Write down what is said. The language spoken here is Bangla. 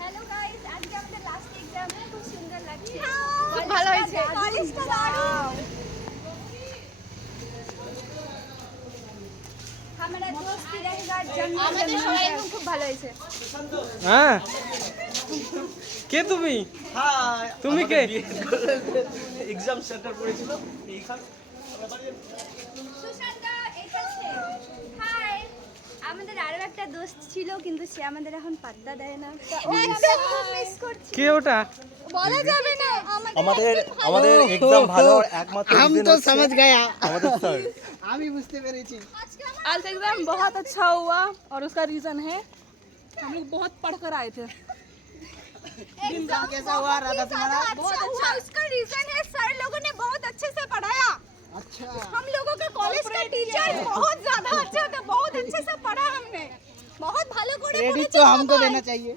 হ্যালো গাইস, আজকে আমাদের লাস্ট এক্সাম, খুব সুন্দর লাগছে। খুব ভালো হয়েছে। কলেজটা দারুণ। हमारा दोस्ती रहेगा जन्म আমাদের जन्म সবাই तक। খুব ভালো হয়েছে। হ্যাঁ কে তুমি? হাই তুমি কে? এক্সাম সেন্টার পড়েছিল এইখান সুশান্ত এসেছে। হাই, আমাদের আরো একটা দোস্ত ছিল কিন্তু সে আমাদের এখন পাত্তা দেয় না। একদম মিস করছি। কে ওটা? বলা যাবে না। আমাদের এক্সাম ভালো আর একমাত্র हम reason तो হচ্ছে समझ गया। আমাদের স্যার আমি বুঝতে পেরেছি। आज का एग्जाम बहुत अच्छा हुआ और उसका रीजन है हम लोग बहुत पढ़कर आए थे। एग्जाम कैसा हुआ राधा तुम्हारा? बहुत अच्छा उसका रीजन है सर लोगों ने बहुत अच्छे से पढ़ाया। अच्छा हम लोगों का कॉलेज का टीचर बहुत ज्यादा अच्छा था, बहुत अच्छे से पढ़ा हमने, बहुत ভালো করে क्रेडिट পড়েছে तो हमको সবাই। देना चाहिए।